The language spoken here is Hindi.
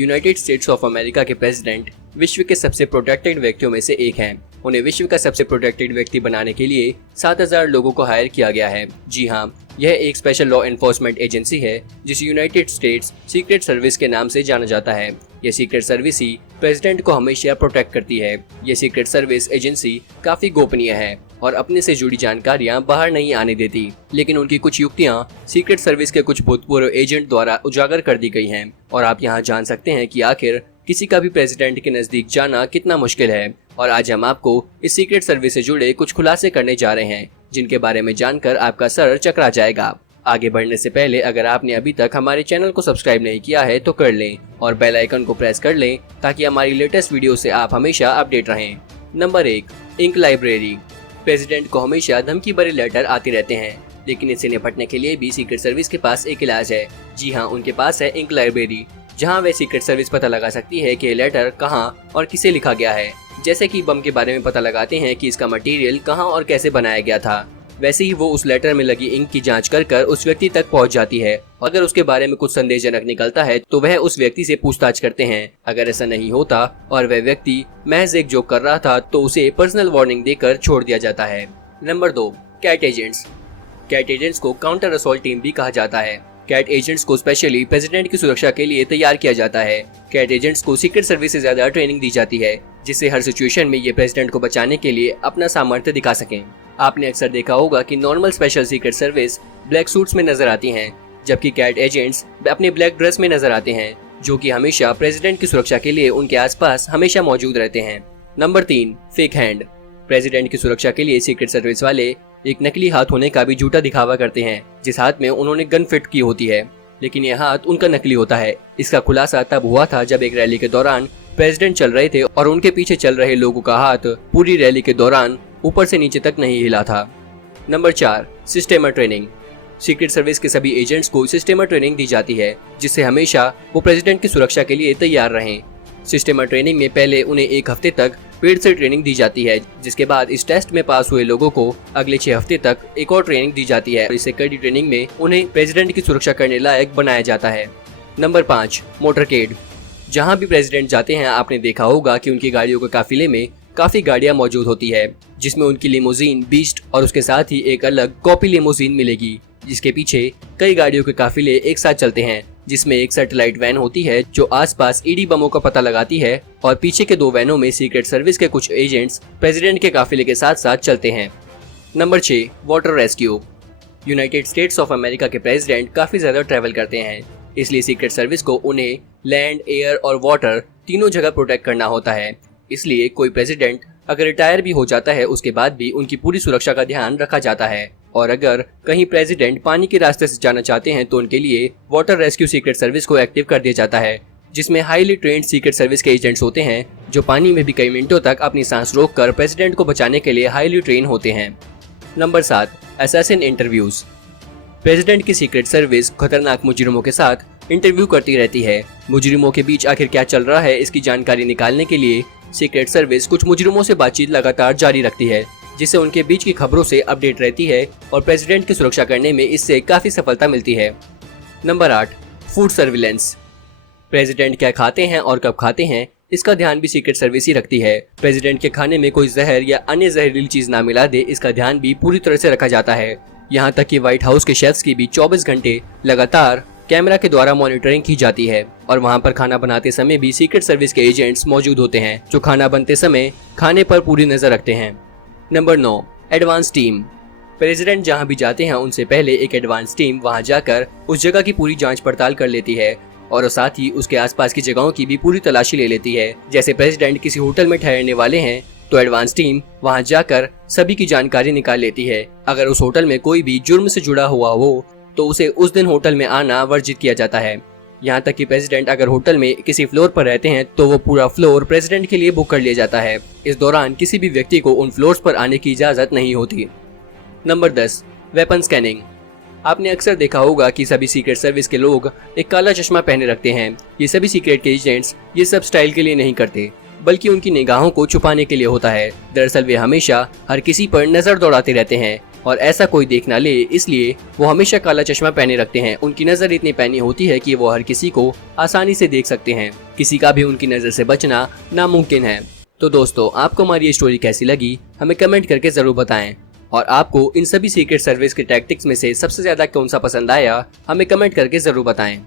यूनाइटेड स्टेट्स ऑफ अमेरिका के प्रेसिडेंट विश्व के सबसे प्रोटेक्टेड व्यक्तियों में से एक हैं। उन्हें विश्व का सबसे प्रोटेक्टेड व्यक्ति बनाने के लिए 7000 लोगों को हायर किया गया है। जी हाँ, यह एक स्पेशल लॉ एनफोर्समेंट एजेंसी है जिसे यूनाइटेड स्टेट्स सीक्रेट सर्विस के नाम से जाना जाता है। यह सीक्रेट सर्विस ही प्रेसिडेंट को हमेशा प्रोटेक्ट करती है। यह सीक्रेट सर्विस एजेंसी काफी गोपनीय है और अपने से जुड़ी जानकारियां बाहर नहीं आने देती, लेकिन उनकी कुछ युक्तियां सीक्रेट सर्विस के कुछ भूतपूर्व एजेंट द्वारा उजागर कर दी गई हैं। और आप यहां जान सकते हैं कि आखिर किसी का भी प्रेसिडेंट के नजदीक जाना कितना मुश्किल है। और आज हम आपको इस सीक्रेट सर्विस से जुड़े कुछ खुलासे करने जा रहे हैं जिनके बारे में जानकर आपका सर चकरा जाएगा। आगे बढ़ने से पहले अगर आपने अभी तक हमारे चैनल को सब्सक्राइब नहीं किया है तो कर लें और बेल आइकन को प्रेस कर लें ताकि हमारी लेटेस्ट वीडियो से आप हमेशा अपडेट रहें। Number 1, ink library. प्रेसिडेंट को हमेशा धमकी भरे लेटर आते रहते हैं, लेकिन इससे निपटने के लिए भी सीक्रेट सर्विस के पास एक इलाज है। जी हाँ, उनके पास है इंक लाइब्रेरी, जहाँ वह सीक्रेट सर्विस पता लगा सकती है कि लेटर कहाँ और किसे लिखा गया है। जैसे कि बम के बारे में पता लगाते हैं कि इसका मटेरियल कहाँ और कैसे बनाया गया था, वैसे ही वो उस लेटर में लगी इंक की जांच कर उस व्यक्ति तक पहुंच जाती है। अगर उसके बारे में कुछ संदेहजनक निकलता है तो वह उस व्यक्ति से पूछताछ करते हैं। अगर ऐसा नहीं होता और वह व्यक्ति महज एक जोक कर रहा था तो उसे पर्सनल वार्निंग देकर छोड़ दिया जाता है। Number 2, CAT agents. CAT agents को काउंटर असॉल्ट टीम भी कहा जाता है। कैट एजेंट्स को स्पेशली प्रेसिडेंट की सुरक्षा के लिए तैयार किया जाता है। कैट एजेंट्स को सीक्रेट सर्विस से ज्यादा ट्रेनिंग दी जाती है जिससे हर सिचुएशन में ये प्रेसिडेंट को बचाने के लिए अपना सामर्थ्य दिखा सकें। आपने अक्सर देखा होगा कि normal special secret service black suits में नजर आती हैं, जबकि कैट एजेंट्स अपने ब्लैक ड्रेस में नजर आते हैं, जो कि हमेशा प्रेसिडेंट की सुरक्षा के लिए उनके आसपास हमेशा मौजूद रहते हैं। Number 3, fake hand. प्रेसिडेंट की सुरक्षा के लिए सीक्रेट सर्विस वाले एक नकली हाथ होने का भी झूठा दिखावा करते हैं, जिस हाथ में उन्होंने गन फिट की होती है, लेकिन यह हाथ उनका नकली होता है। इसका खुलासा तब हुआ था जब एक रैली के दौरान प्रेसिडेंट चल रहे थे और उनके पीछे चल रहे लोगों का हाथ पूरी रैली के दौरान ऊपर से नीचे तक नहीं हिला था। Number 4, systematic training. Secret service के सभी एजेंट्स को सिस्टेमर ट्रेनिंग दी जाती है जिससे हमेशा वो प्रेसिडेंट की सुरक्षा के लिए तैयार रहें। सिस्टेमर ट्रेनिंग में पहले उन्हें 1 हफ्ते तक पेड से ट्रेनिंग दी जाती है, जिसके बाद इस टेस्ट में पास हुए लोगों को अगले 6 हफ्ते तक एक और ट्रेनिंग दी जाती है। इससे कड़ी ट्रेनिंग में उन्हें प्रेसिडेंट की सुरक्षा करने लायक बनाया जाता है। Number 5, motorcade. जहाँ भी प्रेसिडेंट जाते हैं आपने देखा होगा कि उनकी गाड़ियों के काफिले में काफी गाड़ियां मौजूद होती है, जिसमें उनकी लिमोजीन, बीस्ट और उसके साथ ही एक अलग कॉपी लिमोजीन मिलेगी, जिसके पीछे कई गाड़ियों के काफिले एक साथ चलते हैं, जिसमें एक सैटेलाइट वैन होती है जो आसपास ईडी बमों का पता लगाती है और पीछे के 2 वैनों में सीक्रेट सर्विस के कुछ एजेंट्स प्रेसिडेंट के काफिले के साथ साथ चलते हैं। Number 6, water rescue. United states of America के प्रेसिडेंट काफी ज्यादा ट्रैवल करते हैं, इसलिए सीक्रेट सर्विस को उन्हें लैंड, एयर और वाटर तीनों जगह प्रोटेक्ट करना होता है। इसलिए कोई प्रेसिडेंट अगर रिटायर भी हो जाता है उसके बाद भी उनकी पूरी सुरक्षा का ध्यान रखा जाता है। और अगर कहीं प्रेसिडेंट पानी के रास्ते से जाना चाहते हैं तो उनके लिए वाटर रेस्क्यू सीक्रेट सर्विस को एक्टिव कर दिया जाता है, जिसमें हाईली ट्रेंड सीक्रेट सर्विस के एजेंट्स होते हैं जो पानी में भी कई मिनटों तक अपनी सांस रोककर प्रेसिडेंट को बचाने के लिए हाईली ट्रेन होते हैं। Number 7, assassin interviews. प्रेसिडेंट की सीक्रेट सर्विस खतरनाक मुजरिमों के साथ इंटरव्यू करती रहती है। मुजरिमों के बीच आखिर क्या चल रहा है इसकी जानकारी निकालने के लिए सीक्रेट सर्विस कुछ मुजरिमों से बातचीत लगातार जारी रखती है, जिससे उनके बीच की खबरों से अपडेट रहती है और प्रेसिडेंट की सुरक्षा करने में इससे काफी सफलता मिलती है। Number 8, food surveillance. प्रेसिडेंट क्या खाते हैं और कब खाते हैं इसका ध्यान भी सीक्रेट सर्विस ही रखती है। प्रेसिडेंट के खाने में कोई जहर या अन्य जहरीली चीज ना मिला दे इसका ध्यान भी पूरी तरह से रखा जाता है। यहाँ तक कि व्हाइट हाउस के शेफ्स की भी 24 घंटे लगातार कैमरा के द्वारा मॉनिटरिंग की जाती है और वहाँ पर खाना बनाते समय भी सीक्रेट सर्विस के एजेंट्स मौजूद होते हैं जो खाना बनते समय खाने पर पूरी नजर रखते हैं। Number 9, advance team. प्रेसिडेंट जहाँ भी जाते हैं उनसे पहले एक एडवांस टीम वहाँ जाकर उस जगह की पूरी जांच पड़ताल कर लेती है और साथ ही उसके आसपास की जगहों की भी पूरी तलाशी ले लेती है। जैसे प्रेसिडेंट किसी होटल में ठहरने वाले हैं तो एडवांस टीम वहाँ जाकर सभी की जानकारी निकाल लेती है। अगर उस होटल में कोई भी जुर्म से जुड़ा हुआ हो तो उसे उस दिन होटल में आना वर्जित किया जाता है। यहाँ तक कि प्रेसिडेंट अगर होटल में किसी फ्लोर पर रहते हैं तो वो पूरा फ्लोर प्रेसिडेंट के लिए बुक कर लिया जाता है। इस दौरान किसी भी व्यक्ति को उन फ्लोर्स पर आने की इजाजत नहीं होती। Number 10, weapon scanning. आपने अक्सर देखा होगा कि सभी सीक्रेट सर्विस के लोग एक काला चश्मा पहने रखते हैं। ये सभी सीक्रेट के एजेंट्स ये सब स्टाइल के लिए नहीं करते, बल्कि उनकी निगाहों को छुपाने के लिए होता है। दरअसल वे हमेशा हर किसी पर नजर दौड़ाते रहते हैं और ऐसा कोई देख ना ले, इसलिए वो हमेशा काला चश्मा पहने रखते हैं। उनकी नजर इतनी पैनी होती है कि वो हर किसी को आसानी से देख सकते हैं। किसी का भी उनकी नजर से बचना नामुमकिन है। तो दोस्तों, आपको हमारी ये स्टोरी कैसी लगी हमें कमेंट करके जरूर बताएं। और आपको इन सभी सीक्रेट सर्विस के टैक्टिक्स में से सबसे ज्यादा कौन सा पसंद आया हमें कमेंट करके जरूर बताएं।